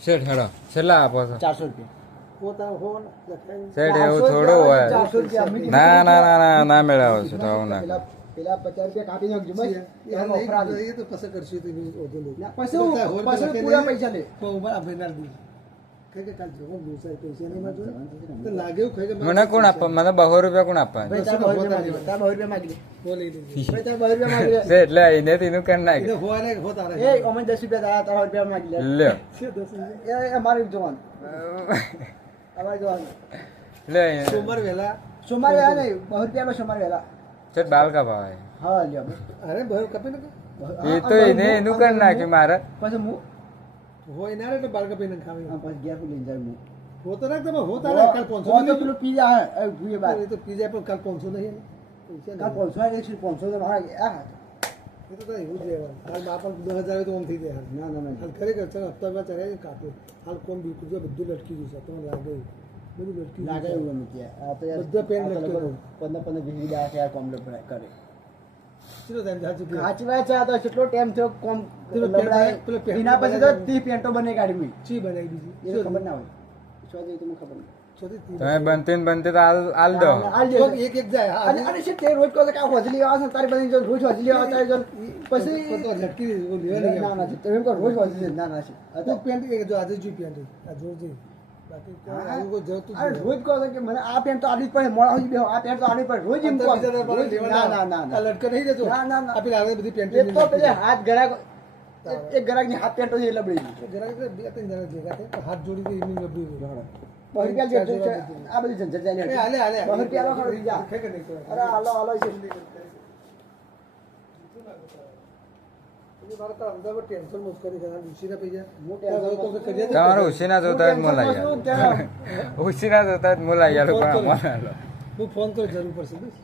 શેઠ હેડો છેલ્લા આપો છો 400 રૂપિયા શેઠ એવું થોડું હોય ના ના ના ના ના મેળાવો છો તો આવું ના પેલા 50 રૂપિયા કાપી નાખજો બસ યાર ઓફર આવી તો પછી કરશું તો ઓધો લે પછી પૂરા પૈસા લે તો ઉભા આપેનાર દી કે કાલ જવો દોસાય પૈસા નહીં માજો તો લાગ્યું ખાઈ કે મને કોણ આપવા મને 200 રૂપિયા કોણ આપવા ભાઈ તાર 200 રૂપિયા માંગી લે બોલી દીધી ભાઈ તાર 200 રૂપિયા માંગી લે છે એટલે એને તેનું કરી નાખ એટલે હોવાને હો તારે એ અમને 10 રૂપિયા તારા 200 રૂપિયા માંગી લે લ્યો છે 10 એ અમારે જોવાનું અમારે જોવાનું લે સોમવાર વેલા સોમવારે આ નહીં 200 રૂપિયામાં સોમવારે વેલા શેઠ બાલ કાપાય હા લ્યો અરે ભાઈ કપી ને એ તો એને એનું કરી નાખ્યું મારે પછી હું હોય ના એટલે બાર કપી ને ખાવી પછી ગયા લઈને જાય હું હો તો રાખ તમે હો તારે કાલ 500 તો પેલું પીઝા હે એ ભૂએ બાર એ તો પીઝા પણ કાલ 500 નહીં પૈસા કાલ 500 તો મારા આ એ તો એવું જ લેવાનું હાલ માં પણ 10000 તો ઓમ થઈ જાય ના ના ના હાલ ખરેખર ચાલ હપ્તામાં ચડાવી કાપે હાલ કોમ બીકું જો બધું લટકી જશે તમને લાગે બધું લટકી લાગે એવું નથી આ તો યાર બધા પેન લટકે 15 20 દા છે આ કોમ્પ્લેટ કરે ચલો તેમ સાચું કે સાચી વાત છે આ તો કેટલો ટાઈમ થયો કોમ પેલો પેન એના પછી તો 30 પેન્ટો બને કાઢી મી ચી બનાવી દીધી એ ખબર ના હોય શું છે તમને ખબર નહીં તમે બનતી ને બનતી તો હાલ દો એક એક જાય હા અરે છે તે રોજ કહો કે આ હોજલી આવે છે તારી બની જો રોજ હોજલી આવે તારી જો પછી તો લટકી દીધી ના ના છે તમે કહો રોજ હોજલી ના ના છે તો પેન્ટ એક જો આજે જો પેન્ટ આ જોરજી બાકી આવું કોઈ જતું અરે રોજ કહો કે મને આ પેન્ટ તો આલી જ પડે મોડા હોઈ બેહો આ પેન્ટ તો આલી પડે રોજ એમ કહો ના ના ના આ લટકે નહીં દેતો ના ના ના આ પેલા આવે બધી પેન્ટ એ તો પેલે હાથ ગરાક એક ગરાક ની હાથ પેન્ટો એ લબડી જરા બે ત્રણ જણા ભેગા થાય હાથ જોડી દે એમની લબડી ગઈ આ બધી ઝંઝટ જાય એ હાલે હાલે 200 રૂપિયા ખરો બીજા ખે નહીં તો અરે હાલો હાલો છે એ મારા તો અમદાવાદ ટેન્શન મુસ કરી છે ઉસીના પૈસા મોટે તમારે ઉસીના જોતા જ મોલાઈ ઉસીના જોતા જ મોલાઈ યાર હું ફોન કરી જરૂર પડશે બસ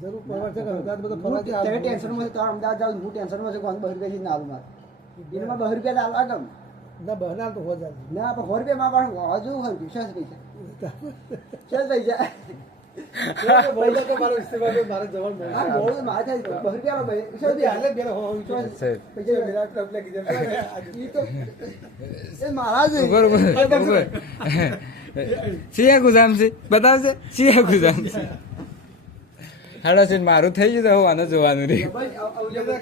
જરૂર પડવા છે કે અમદાવાદ બધો ફરવાથી તમે ટેન્શન માં તો અમદાવાદ જાવ હું ટેન્શન માં છે કોણ 200 રૂપિયા ના આલું માર એમાં 200 રૂપિયા આલ આગમ ના બહના તો હો જાય ના પણ 100 રૂપિયા માં પણ હજુ હોય વિશ્વાસ પૈસા ચાલ પૈસા બોલો તો મારો ઇસ્તેમાલ મારે જવાન મળે આ બોલ માર થાય 200 રૂપિયા ભાઈ વિશ્વાસ સૌથી હાલે બેનો હો પૈસા વિરાટ ક્લબ લે કીધે ઈ તો એ મારા જ બરોબર સિયા ગુજામ છે બતાવશે સિયા ગુજામ છે હાડો છે મારું થઈ ગયું તો હું આને જોવાનું રે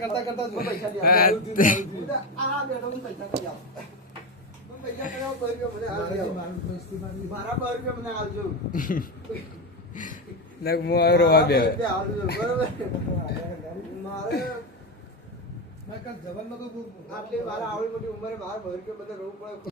કરતા કરતા પૈસા દે આ બેઠો હું પૈસા કરી આવ પૈસા કરાવ 200 રૂપિયા મને આલજો મારા 200 રૂપિયા મને આલજો નક મો રોવા બે બરોબર મારે મેં કાલ જવાન નતો આટલી મારા આવડી મોટી ઉંમરે મારા 200 રૂપિયા બધા રોવું પડે